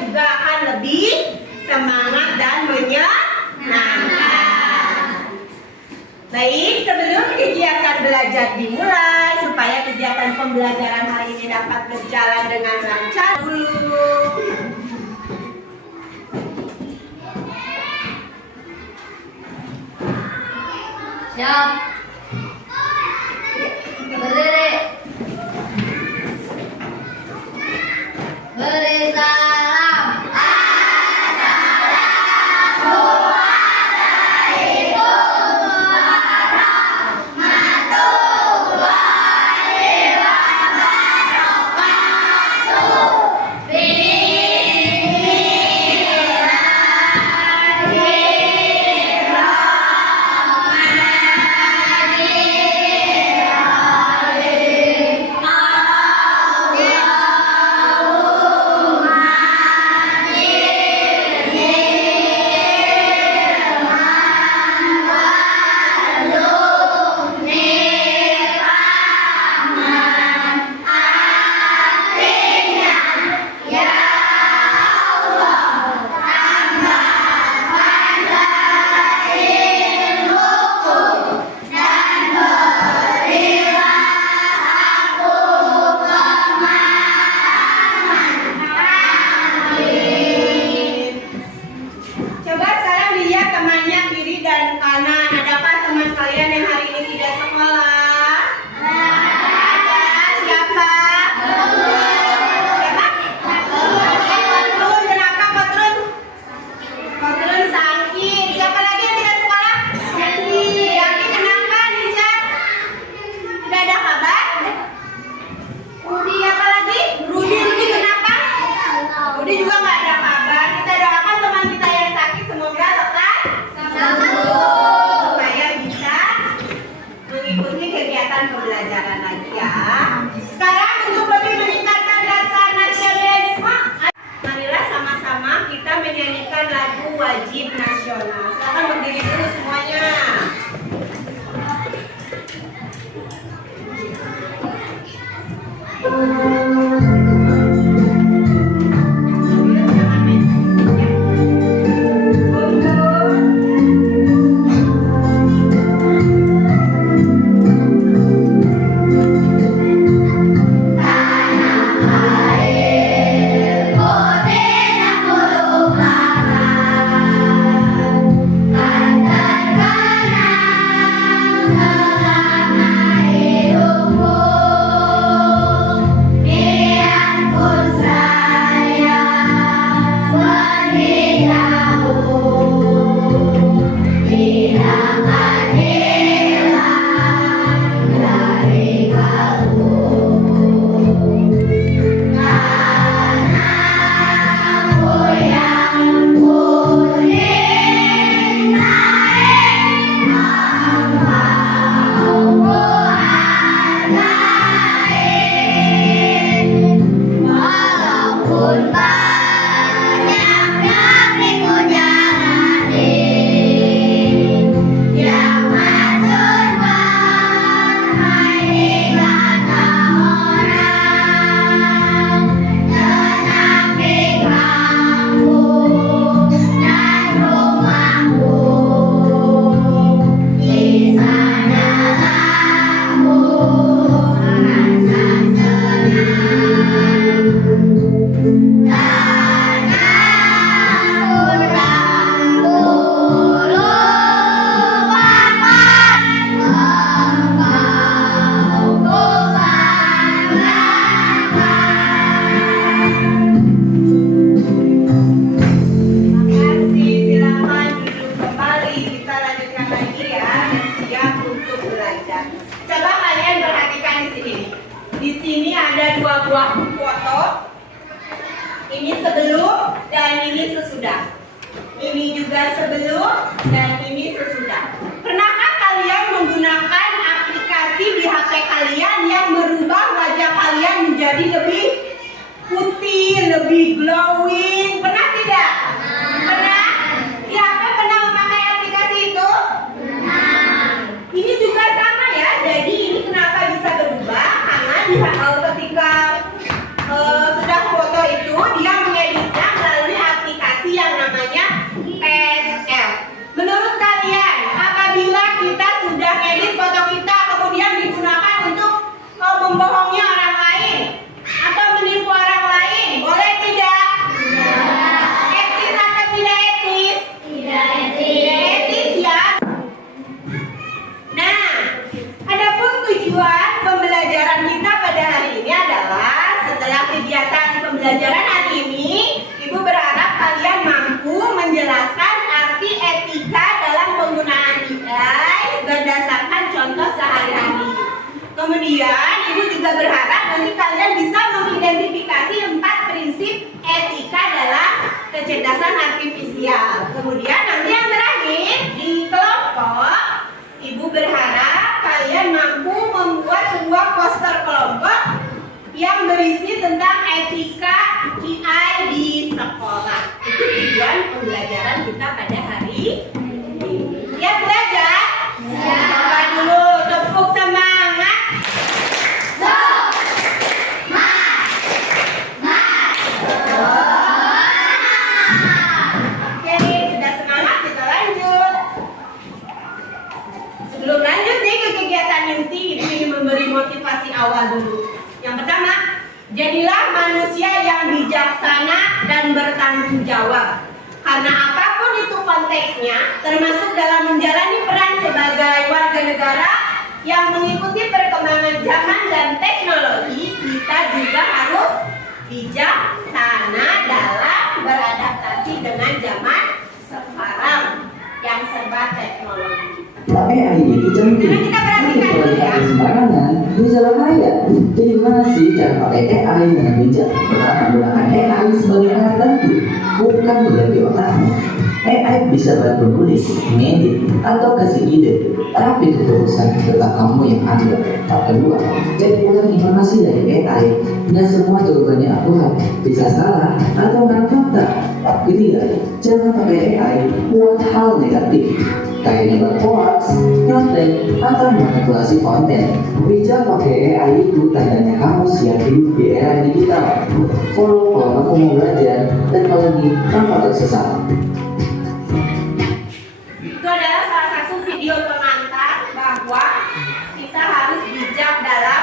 juga akan lebih semangat dan menyenangkan. Baik, sebelum kegiatan belajar dimulai, supaya kegiatan pembelajaran hari ini dapat berjalan dengan lancar dulu. Siap. Berdiri. Beri salam. Pembelajaran lagi ya. Sekarang untuk lebih meningkatkan rasa nasionalisme, marilah sama-sama kita menyanyikan lagu wajib nasional. Silakan berdiri dulu semuanya. Ini sebelum dan ini sesudah. Ini juga sebelum dan ini sesudah. Pernahkah kalian menggunakan aplikasi di HP kalian yang merubah wajah kalian menjadi lebih putih, lebih glowing? Pernah tidak? Pernah? Di HP pernah memakai aplikasi itu? Ini juga sama ya. Jadi ini kenapa bisa berubah? Karena ketika sudah foto itu dia mengeditnya Kemudian Ibu juga berharap nanti kalian bisa mengidentifikasi 4 prinsip etika dalam kecerdasan artifisial. Kemudian nanti yang terakhir di kelompok, Ibu berharap kalian mampu membuat sebuah poster kelompok yang berisi tentang etika AI di sekolah. Itu tujuan pembelajaran kita pada hari ini. Siap belajar? Siap. Coba dulu tepuk semangat. Oke, sudah semangat kita lanjut. Sebelum lanjut nih ke kegiatan inti, Ibu ingin memberi motivasi awal dulu. Yang pertama, jadilah manusia yang bijaksana dan bertanggung jawab. Karena apapun itu konteksnya, termasuk dalam menjalani peran sebagai warga negara yang mengikuti perkembangan zaman dan teknologi, kita juga harus bijaksana dalam beradaptasi dengan zaman sekarang yang serba teknologi. AI itu canggih. Karena kita perhatikan dulu ya. Sembarangan bisa bahaya. Jadi gimana sih cara pakai AI dengan bijak? Pertama, gunakan AI sebagai alat bantu, bukan mengganti otakmu. AI bisa bantu nulis, ngedit, atau kasih ide. Tapi itu urusan tetap kamu yang ambil. Kedua, cek ulang informasi dari AI. Dan semua jawabannya akurat, bisa salah atau nggak fakta. Ketiga, jangan pakai AI buat hal negatif, kayak nyebar hoax, konten, atau manipulasi konten. Bijak pakai AI itu tandanya kamu siap hidup di era digital. Follow kalau kamu mau belajar dan apalagi tanpa tersesat. Itu adalah salah satu video pengantar bahwa kita harus bijak dalam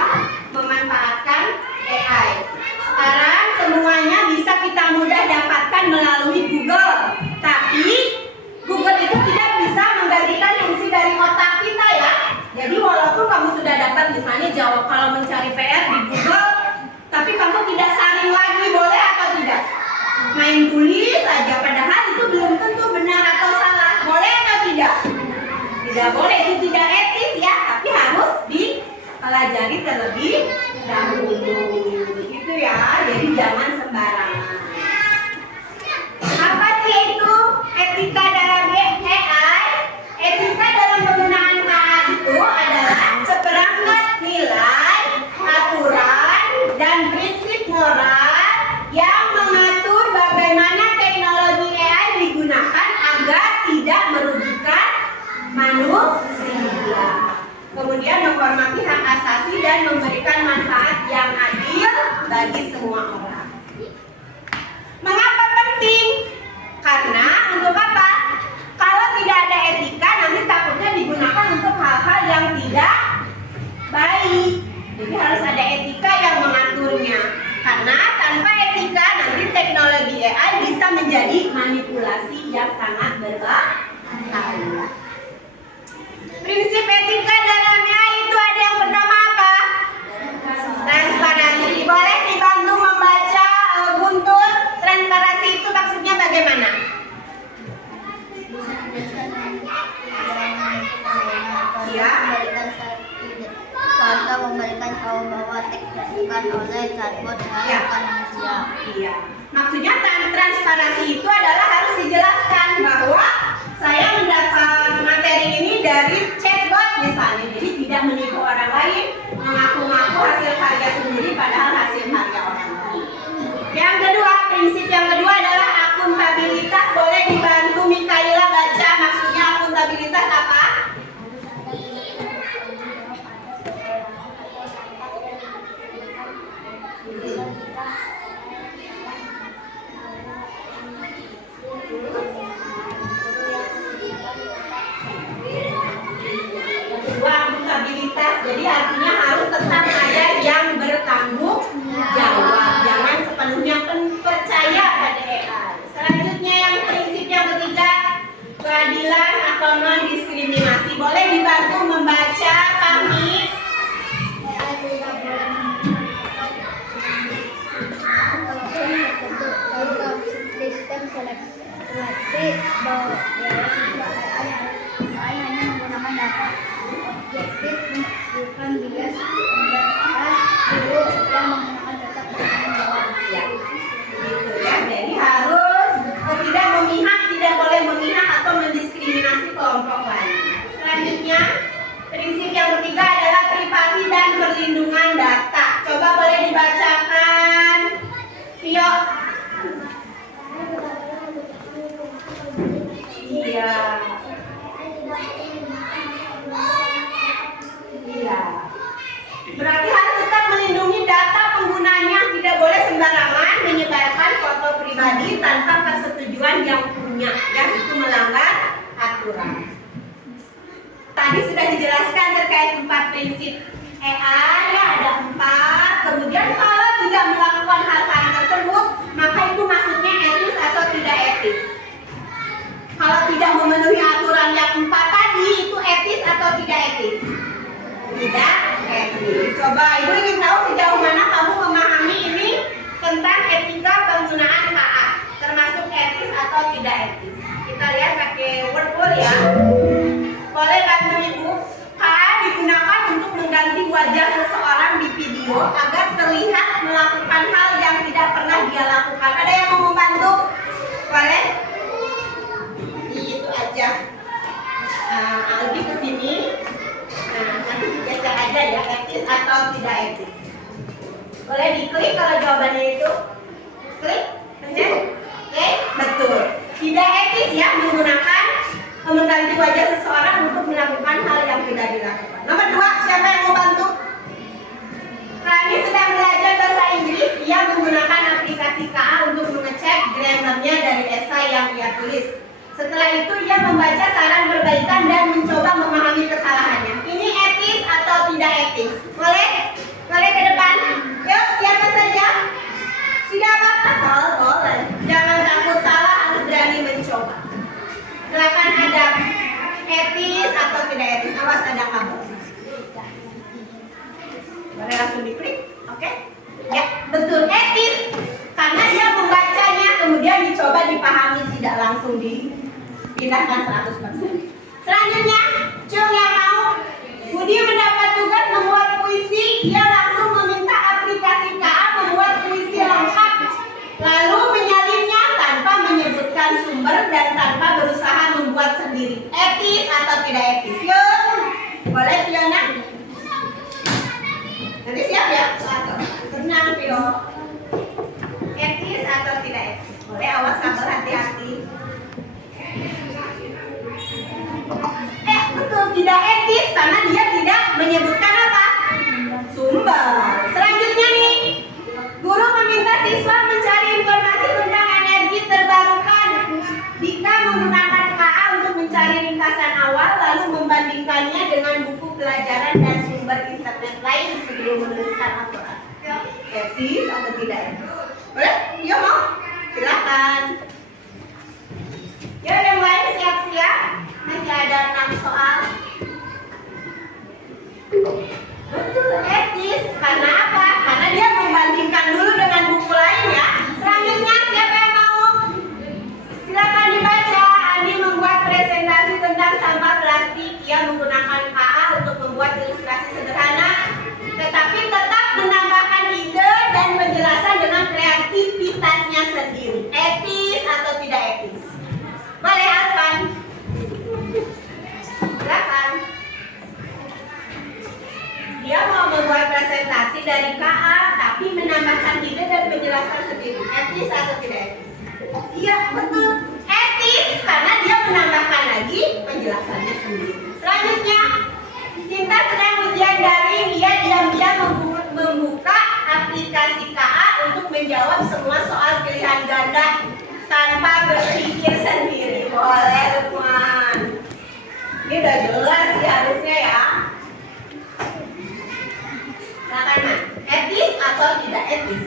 memanfaatkan AI. Sekarang semuanya bisa kita mudah dapatkan melalui Google. Tapi Google itu tidak bisa menggantikan fungsi dari otak kita ya. Jadi walaupun kamu sudah dapat misalnya jawab kalau mencari PR di Google, tapi kamu tidak saring lagi, boleh atau tidak? Main tulis saja, padahal itu belum tentu benar atau salah. Boleh atau tidak? Tidak boleh, itu tidak etis ya. Tapi harus dipelajari terlebih dahulu. Gitu ya, jadi jangan sembarangan. Apa sih itu etika dalam AI? Etika dalam penggunaan AI itu adalah seperangkat nilai, aturan, dan prinsip moral yang mengatur bagaimana teknologi AI digunakan agar tidak merugikan manusia. Kemudian menghormati hak asasi dan memberikan manfaat yang adil bagi semua orang. Mengapa penting? Karena untuk apa? Kalau tidak ada etika, nanti takutnya digunakan untuk hal-hal yang tidak baik. Jadi harus ada etika yang mengaturnya. Karena tanpa etika, nanti teknologi AI bisa menjadi manipulasi yang sangat berbahaya. Prinsip etika dalam AI itu ada yang pertama apa? Transparansi. Boleh dibantu membaca Guntur? Transparansi itu maksudnya bagaimana? Ya. Contoh memberikan tahu bahwa teks dilakukan oleh chatbot bukan manusia. Iya. Maksudnya transparansi itu adalah harus dijelaskan bahwa saya mendapat materi ini dari chatbot misalnya. Jadi tidak menipu orang lain, mengaku-ngaku hasil karya sendiri padahal hasil karya orang lain. Yang kedua, prinsip yang kedua adalah akuntabilitas. Boleh dibantu Mikaela baca maksudnya akuntabilitas apa? Kedua, akuntabilitas. Jadi artinya harus tetap ada yang bertanggung jawab. Jangan sepenuhnya percaya pada AI. Selanjutnya yang prinsip yang ketiga, keadilan atau non diskriminasi. Boleh dibantu membaca kami. Sistem seleksi bahwa siswa AI hanya menggunakan data objektif bukan bias pribadi tanpa persetujuan yang punya, yang itu melanggar aturan. Tadi sudah dijelaskan terkait 4 prinsip EA, ya ada 4. Kemudian kalau tidak melakukan hal-hal tersebut, maka itu maksudnya etis atau tidak etis. Kalau tidak memenuhi aturan yang 4 tadi, itu etis atau tidak etis? Tidak etis. Coba Ibu ingin tahu sejauh mana kamu memahami ini tentang etika penggunaan KA, termasuk etis atau tidak etis. Kita lihat pakai word ya. Boleh bantu Ibu? KA digunakan untuk mengganti wajah seseorang di video agar terlihat melakukan hal yang tidak pernah dia lakukan. Ada yang mau membantu? Boleh? Itu aja. Lebih ke sini. Nanti digeser aja ya, etis atau tidak etis. Boleh diklik kalau jawabannya itu. Klik, pencet. Oke, betul. Tidak etis ya mengganti wajah seseorang untuk melakukan hal yang tidak dilakukan. Nomor 2, siapa yang mau bantu? Rani sedang belajar bahasa Inggris. Ia menggunakan aplikasi KA untuk mengecek grammarnya dari esai yang ia tulis. Setelah itu ia membaca saran perbaikan dan mencoba memahami kesalahannya. Ini etis atau tidak etis? Boleh? Boleh ke depan? Yuk, siapa saja? Tidak apa-apa, boleh. Jangan takut salah, harus berani mencoba. Silakan ada etis atau tidak etis. Awas ada kabel. Boleh langsung diklik, oke? Ya, betul etis. Karena dia membacanya, kemudian dicoba dipahami, tidak langsung dipindahkan 100%. Selanjutnya, Cung yang mau. Budi mendapat tugas membuat puisi. Ia langsung meminta aplikasi KA membuat puisi lengkap, lalu menyalinnya tanpa menyebutkan sumber dan tanpa berusaha membuat sendiri. Etis atau tidak etis? Yuk, boleh Fiona? Nanti siap ya? Tenang Pio. Etis atau tidak etis? Boleh, awas kabel, hati-hati. Betul, tidak etis karena dia tidak menyebutkan apa? Sumber. Selanjutnya nih, guru meminta siswa mencari informasi tentang energi terbarukan. Dika menggunakan KA untuk mencari ringkasan awal lalu membandingkannya dengan buku pelajaran dan sumber internet lain sebelum menuliskan laporan. Etis atau tidak etis? Boleh? Iya mau? Silakan. Ya, yang lain siap-siap. Masih ada 6 soal. Betul, etis. Karena apa? Karena dia membandingkan dulu dengan buku lain ya. Selanjutnya siapa yang mau? Silakan dibaca. Andi membuat presentasi tentang sampah plastik. Ia menggunakan KA untuk membuat ilustrasi sederhana, tetapi tetap menambahkan ide dan penjelasan dengan kreativitasnya sendiri. Etis atau tidak etis? Boleh Alvan? Silakan. Dia mau membuat presentasi dari KA tapi menambahkan ide dan penjelasan sendiri. Etis atau tidak etis? Iya, betul. Etis karena dia menambahkan lagi penjelasannya sendiri. Selanjutnya, Sinta sedang ujian daring. Ia diam-diam membuka aplikasi KA untuk menjawab semua soal pilihan ganda tanpa berpikir sendiri. Boleh, Lukman. Ini udah jelas ya harusnya ya. Silakan, Ma. Etis atau tidak etis?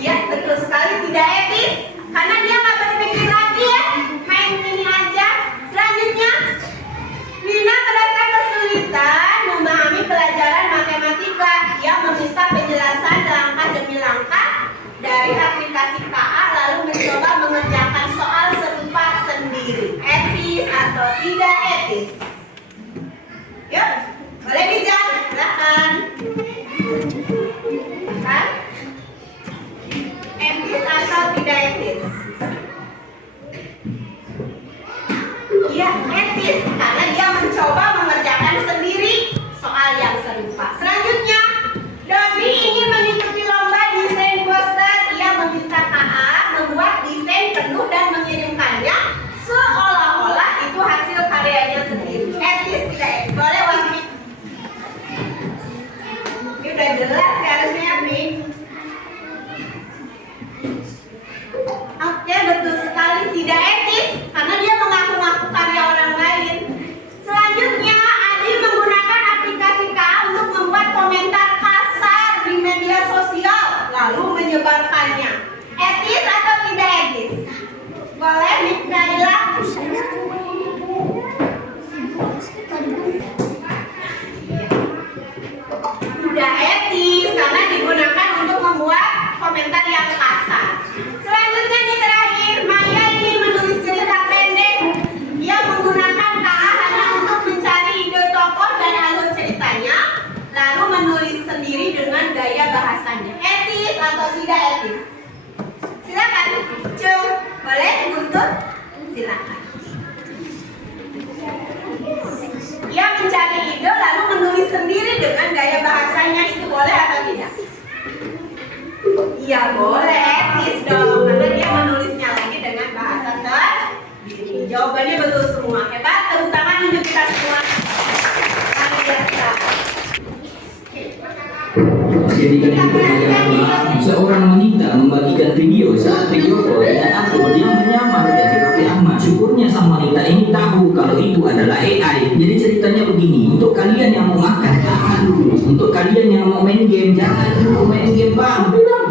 Iya, betul sekali tidak etis. Karena dia nggak berpikir lagi ya, main ini aja. Selanjutnya, Lina merasa kesulitan memahami pelajaran matematika. Ia meminta penjelasan langkah demi langkah dari aplikasi KA lalu mencoba mengerjakan soal serupa sendiri. Etis atau tidak etis? Yuk, boleh dijawab. Silakan. Oke, betul sekali, tidak etis karena dia mengaku-ngaku karya orang lain. Selanjutnya, Adi menggunakan aplikasi KA untuk membuat komentar kasar di media sosial lalu menyebarkannya. Etis atau tidak etis? Boleh, Mikaela? Tidak etis karena digunakan untuk membuat komentar yang kasar. Selanjutnya nih terakhir, Maya ingin menulis cerita pendek. Dia menggunakan KA hanya untuk mencari ide tokoh dan alur ceritanya, lalu menulis sendiri dengan gaya bahasanya. Etis atau tidak etis? Silakan, Cung. Boleh, Guntur? Silakan. Dia mencari ide lalu menulis sendiri dengan gaya bahasanya, itu boleh atau tidak? Iya boleh, etis dong, karena dia menulisnya lagi dengan bahasa sendiri. Jawabannya betul semua, hebat, tepuk tangan untuk kita semua. Luar biasa. Jadikan itu pelajaran seorang wanita membagikan video saat video call dengan aktor yang menyamar jadi Raffi Ahmad. Syukurnya sang wanita ini tahu kalau itu adalah AI. Jadi ceritanya begini, untuk kalian yang mau makan jangan dulu, untuk kalian yang mau main game jangan dulu main game bang,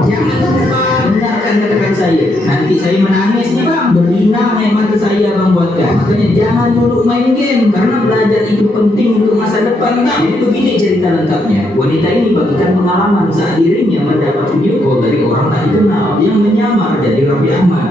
jangan dulu bang, dengarkan katakan saya. Nanti saya menangis nih bang, berlinang air mata saya bang buatkan. Makanya jangan dulu main game karena belajar itu penting untuk masa depan bang. Jadi begini cerita lengkapnya. Wanita ini bagikan pengalaman saat dirinya mendapat video call dari orang tak dikenal yang menyamar jadi Raffi Ahmad.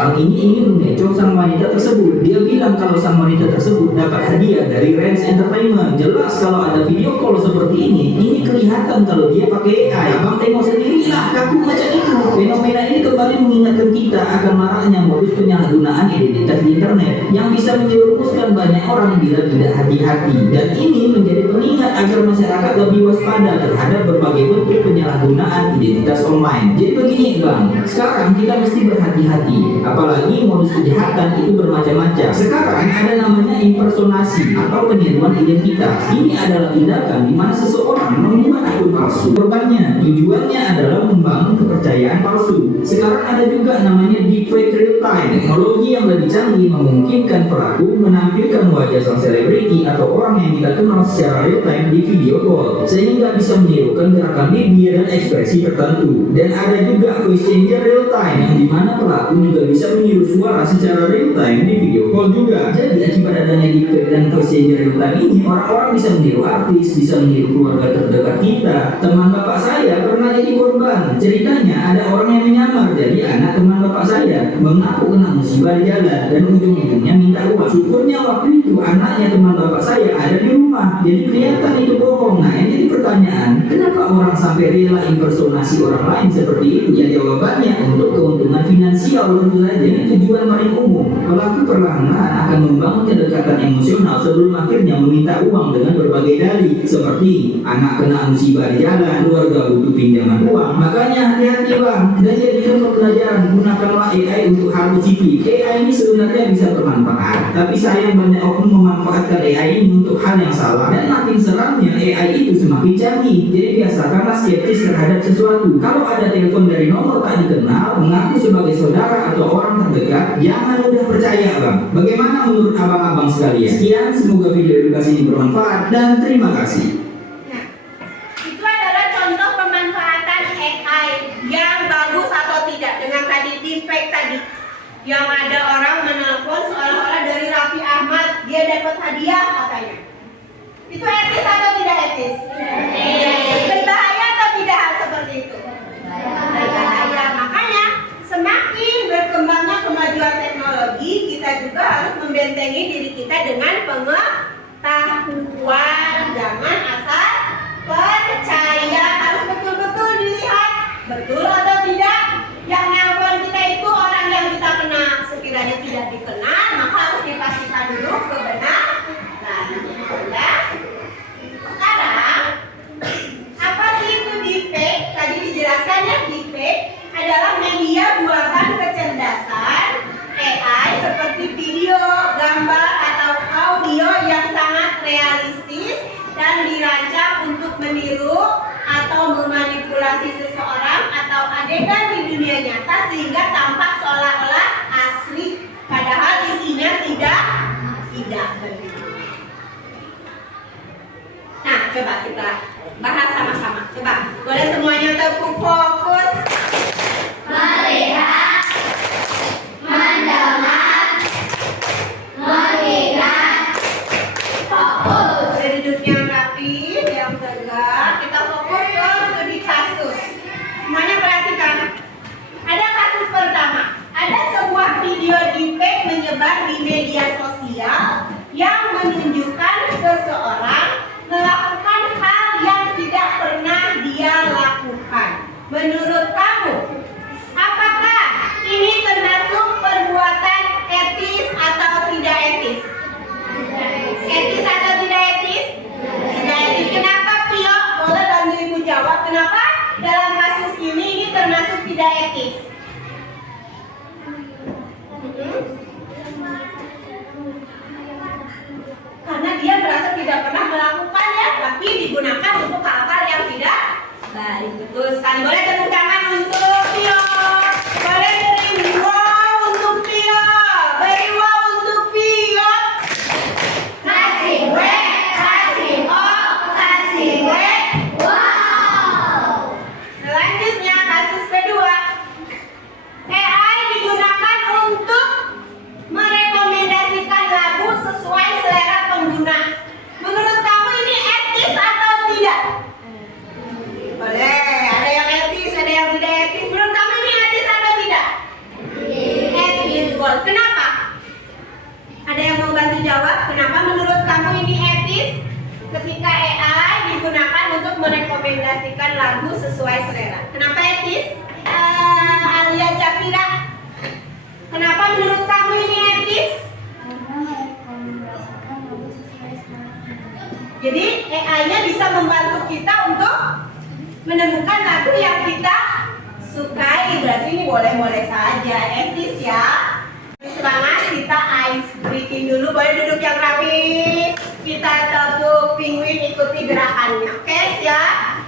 Orang ini ingin mengecoh sang wanita tersebut. Dia bilang kalau sang wanita tersebut dapat hadiah dari Range Entertainment. Jelas kalau ada video call seperti ini kelihatan kalau dia pakai AI. Abang tengok sendirilah, kaku macam itu. Fenomena ini kembali mengingatkan kita akan maraknya modus penyalahgunaan identitas di internet yang bisa menyerumuskan banyak orang bila tidak hati-hati. Dan ini menjadi pengingat agar masyarakat lebih waspada terhadap berbagai bentuk penyalahgunaan identitas online. Jadi begini bang, sekarang kita mesti berhati-hati. Apalagi modus kejahatan itu bermacam-macam. Sekarang ada namanya impersonasi atau peniruan identitas. Ini adalah tindakan di mana seseorang membuat akun palsu. Korbannya, tujuannya adalah membangun kepercayaan palsu. Sekarang ada juga namanya deepfake real time. Teknologi yang lebih canggih memungkinkan pelaku menampilkan wajah sang selebriti atau orang yang kita kenal secara real time di video call, sehingga bisa menirukan gerakan bibir dan ekspresi tertentu. Dan ada juga voice changer real time yang dimana pelaku juga bisa meniru suara secara real time di video call juga. Jadi akibat adanya deepfake dan voice changer real time ini, orang-orang bisa meniru artis, bisa meniru keluarga terdekat kita. Teman bapak saya pernah jadi korban. Ceritanya ada orang yang menyamar jadi anak teman bapak saya, mengaku kena musibah di jalan dan ujung-ujungnya minta uang. Syukurnya waktu itu anaknya teman bapak saya ada di rumah, jadi kelihatan itu bohong. Nah, yang jadi pertanyaan, kenapa orang sampai rela impersonasi orang lain seperti itu? Ya jawabannya untuk keuntungan finansial tentu saja. Ini tujuan paling umum. Pelaku perlahan-lahan akan membangun kedekatan emosional sebelum akhirnya meminta uang dengan berbagai dalih seperti anak kena musibah di jalan, keluarga butuh pinjaman uang. Makanya hati-hati bang, dan jadikan pembelajaran, gunakanlah AI untuk hal positif. AI ini sebenarnya bisa bermanfaat, tapi sayang banyak oknum memanfaatkan AI ini untuk hal yang salah. Dan makin seramnya AI itu semakin canggih. Jadi biasakanlah skeptis terhadap sesuatu. Kalau ada telepon dari nomor tak dikenal mengaku sebagai saudara atau orang terdekat, jangan mudah percaya bang. Bagaimana menurut abang-abang sekalian? Sekian, semoga video edukasi ini bermanfaat dan terima kasih. Nah, itu adalah contoh pemanfaatan AI yang bagus atau tidak dengan tadi deepfake tadi. Yang ada orang menelpon seolah-olah dari Raffi Ahmad, dia dapat hadiah katanya. Itu etis atau tidak etis? Berbahaya atau tidak hal seperti itu? Berbahaya. Makanya semakin berkembangnya kemajuan teknologi, kita juga harus membentengi diri kita dengan pengetahuan. Jangan asal percaya, harus betul-betul dilihat betul atau tidak. Yang nelpon kita itu orang yang kita kenal. Sekiranya tidak dikenal, maka harus dipastikan dulu kebenaran. Ya. Sekarang meniru atau memanipulasi seseorang atau adegan di dunia nyata sehingga tampak seolah-olah asli, padahal isinya tidak begitu. Nah, coba kita bahas sama-sama. Coba, boleh semuanya tepuk fokus. Melihat, mendengar, melihat, fokus. Boleh duduk yang rapi, yang tegak. Kita fokus ke studi kasus. Semuanya perhatikan. Ada kasus pertama. Ada sebuah video deepfake menyebar di media sosial yang menunjukkan seseorang melakukan hal yang tidak pernah dia lakukan. Menurut kamu, apakah ini termasuk perbuatan etis atau tidak etis? Etis atau tidak etis? Tidak etis. Kenapa, Pio? Boleh bantu Ibu jawab. Kenapa dalam kasus ini termasuk tidak etis? Karena dia merasa tidak pernah melakukannya, tapi digunakan untuk hal-hal yang tidak baik. Betul sekali. Boleh tepuk tangan untuk Pio. Boleh beri wow untuk Pio. Beri wow untuk Pio. Kasih W, kasih O, kasih W, wow. Selanjutnya kasus kedua. AI digunakan untuk merekomendasikan lagu sesuai selera pengguna. Menurut kamu ini etis atau tidak? Boleh, ada yang etis, ada yang tidak etis. Menurut kamu ini etis atau tidak? Etis, boleh. Kenapa? Ada yang mau bantu jawab? Kenapa menurut kamu ini etis? Ketika AI digunakan untuk merekomendasikan lagu sesuai selera. Kenapa etis? Alia Japira. Kenapa menurut kamu ini etis? Jadi AI-nya bisa membantu kita untuk menemukan lagu yang kita sukai. Berarti ini boleh-boleh saja, etis ya. Semangat, kita ice breathing dulu. Boleh duduk yang rapi. Kita tepuk penguin, ikuti gerakannya. Oke, siap?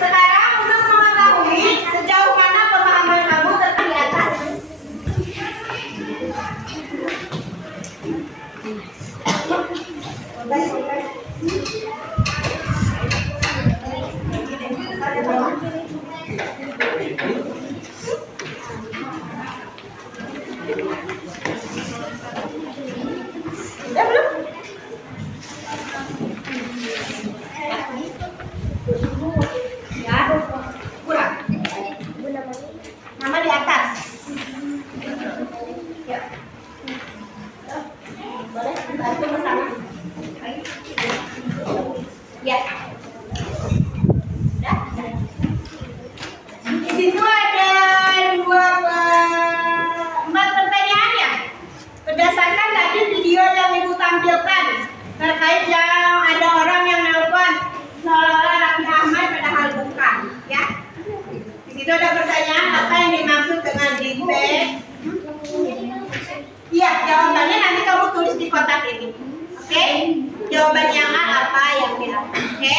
Sekarang untuk mengetahui sejauh mana pemahaman kamu tentang di atas. Udah belum? Ya, kurang. Nama di atas. Ya. Boleh bantu bersama. Ya. Udah. Di situ ada 4 pertanyaan ya. Berdasarkan tadi video yang Ibu tampilkan terkait yang ada orang yang nelpon seolah-olah Raffi Ahmad padahal bukan, ya. Di situ ada pertanyaan apa yang dimaksud dengan deepfake. Iya, jawabannya nanti kamu tulis di kotak ini. Oke? Jawabannya apa yang B. Oke?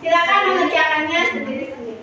Silakan mengerjakannya sendiri-sendiri.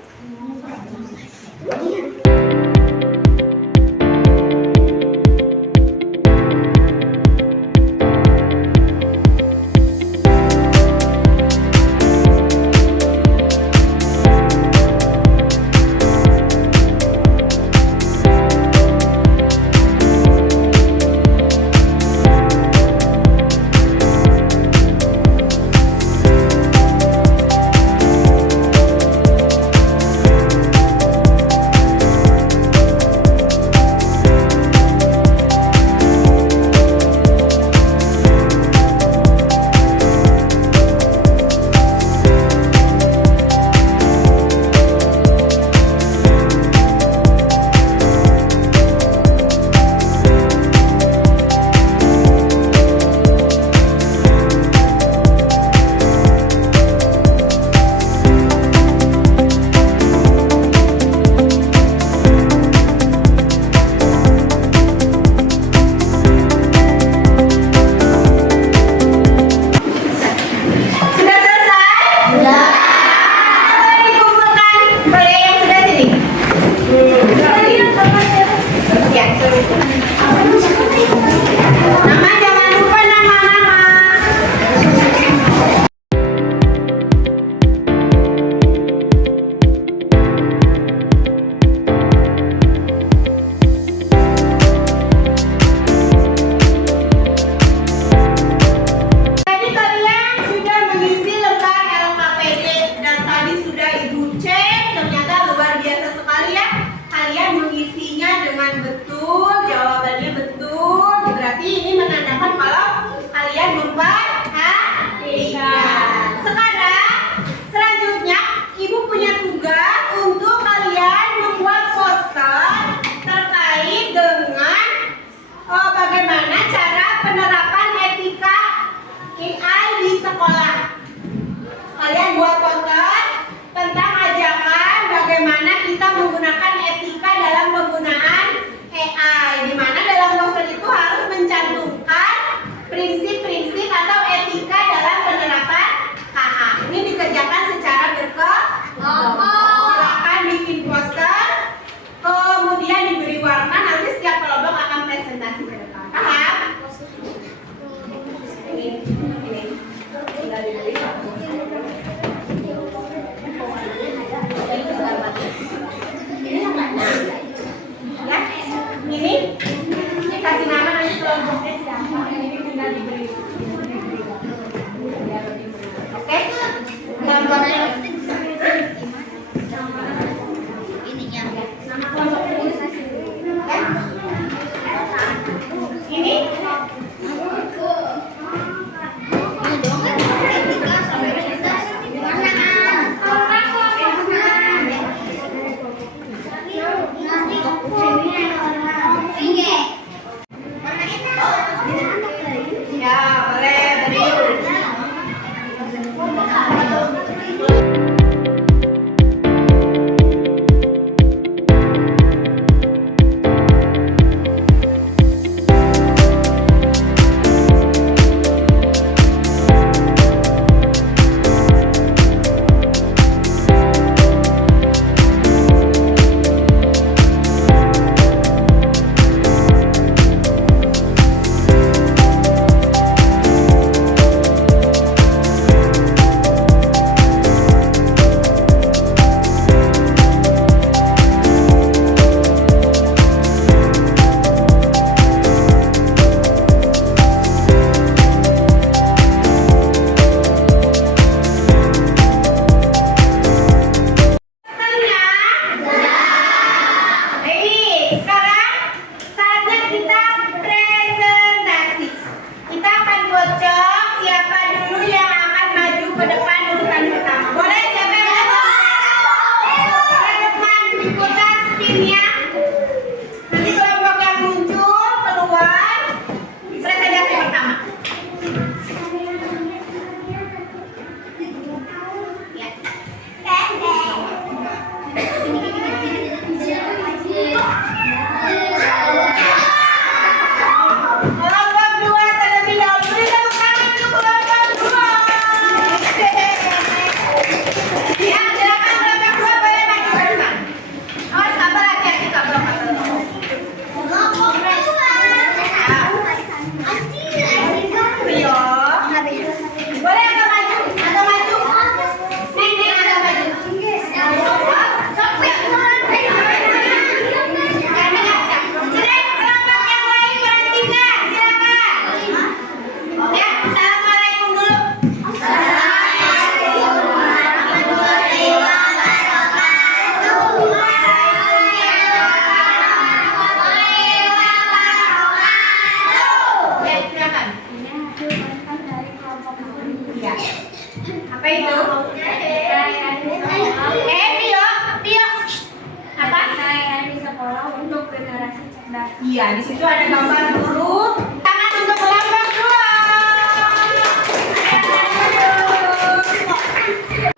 generasi cerdas. Iya, di situ ada gambar huruf. Tangan untuk melambang dua.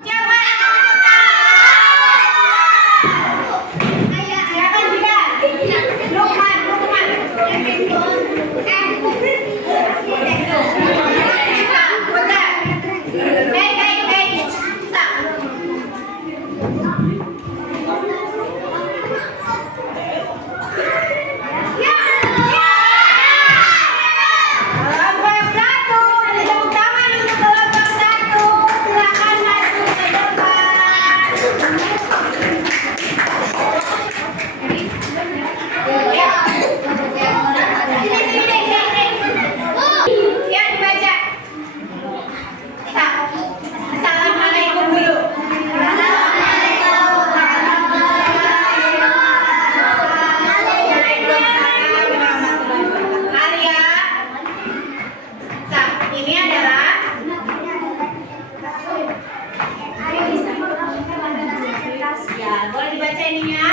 Siapa yang mau siapa juga? Lukman. Baik. Kelompok satu, tepuk tangan untuk kelompok satu. Silakan masuk ke depan. Ya, dibaca. Assalamualaikum dulu. Arya. Ini adalah ya, boleh dibaca ininya.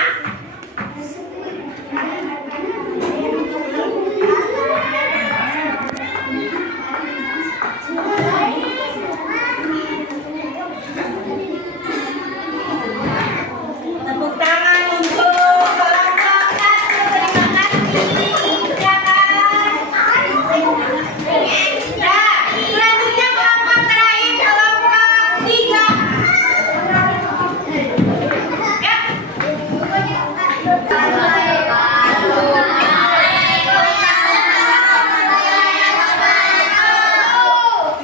Tepuk tangan untuk kelompok satu. Terima kasih. Nah, selanjutnya kelompok terakhir, kelompok tiga. Ya.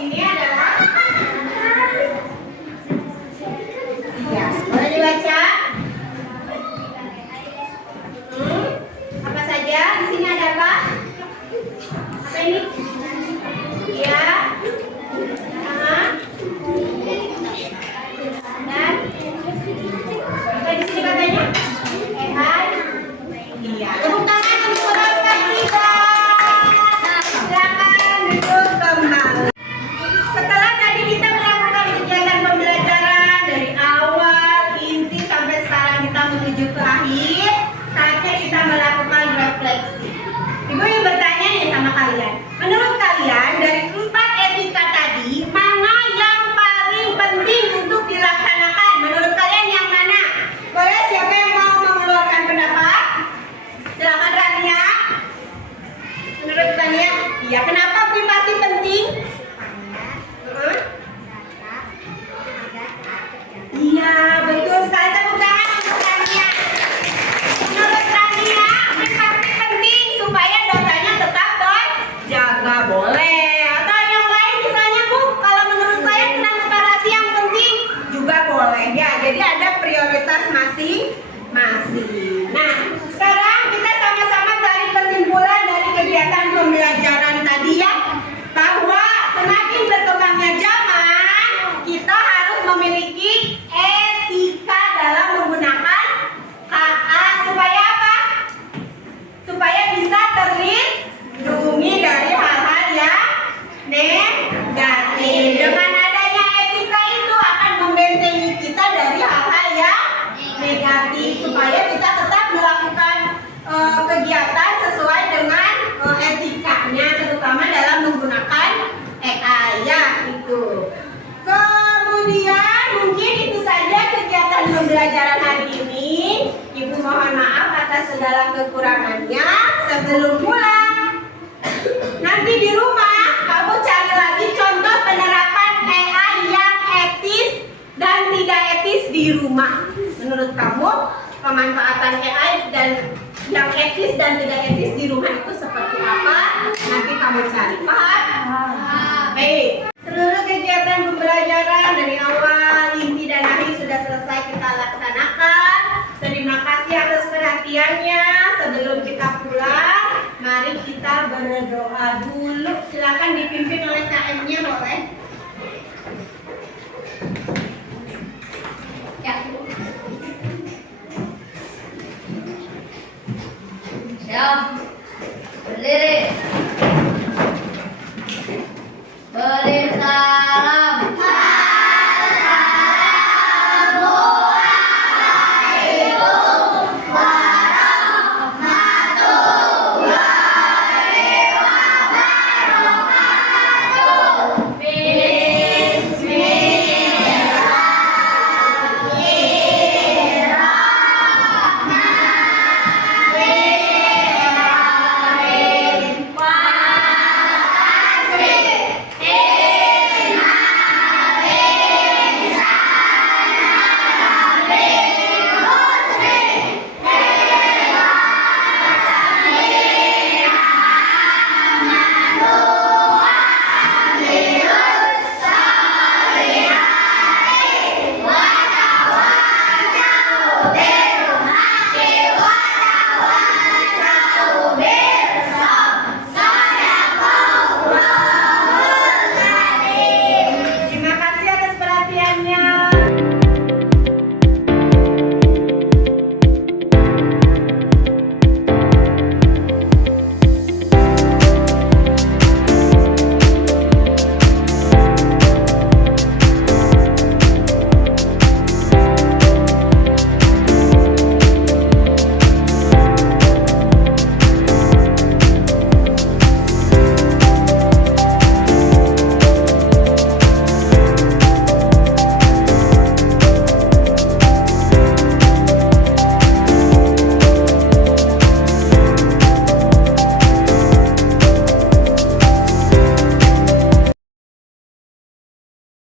Ini adalah ya, boleh dibaca. Apa saja? Di sini ada apa? Apa ini? Ya. Dan apa di sini katanya? Iya. Tepuk tangan untuk kelompok tiga. Silakan duduk kembali. Setelah tadi kita melakukan kegiatan pembelajaran dari awal inti sampai sekarang kita menuju ke akhir, saatnya kita melakukan refleksi. Ibu ingin bertanya nih sama kalian. Menurut kalian dari 4 etika tadi, mana yang paling penting untuk dilaksanakan? Menurut kalian yang mana? Boleh siapa yang mau mengeluarkan pendapat? Silakan Rania. Menurut kalian, iya kenapa privasi penting? Iya, betul sekali. Tepuk tangan untuk Rania. Menurut Rania, privasi penting supaya datanya tetap terjaga. Boleh. Atau yang lain misalnya Bu, kalau menurut saya transparansi yang penting juga boleh. Ya, jadi ada prioritas masing-masing. Nah, sekarang kita sama-sama tarik kesimpulan dari kegiatan pembelajaran tadi ya, bahwa semakin berkembangnya zaman, kita harus memiliki etika dalam menggunakan KA supaya apa? Supaya bisa terlindungi dari hal-hal yang negatif. Dengan adanya etika itu akan membentengi kita dari hal-hal yang negatif supaya kita tetap melakukan kegiatan sesuai dengan etikanya, terutama dalam menggunakan ya itu. Kemudian mungkin itu saja kegiatan pembelajaran hari ini. Ibu mohon maaf atas segala kekurangannya. Sebelum pulang, nanti di rumah kamu cari lagi contoh penerapan AI yang etis dan tidak etis di rumah. Menurut kamu pemanfaatan AI dan yang etis dan tidak etis di rumah itu seperti apa? Nanti kamu cari. Paham? Baik. Seluruh kegiatan pembelajaran dari awal, inti dan akhir sudah selesai kita laksanakan. Terima kasih atas perhatiannya. Sebelum kita pulang, mari kita berdoa dulu. Silakan dipimpin oleh KM-nya, boleh? Ya. Siap. Berdiri.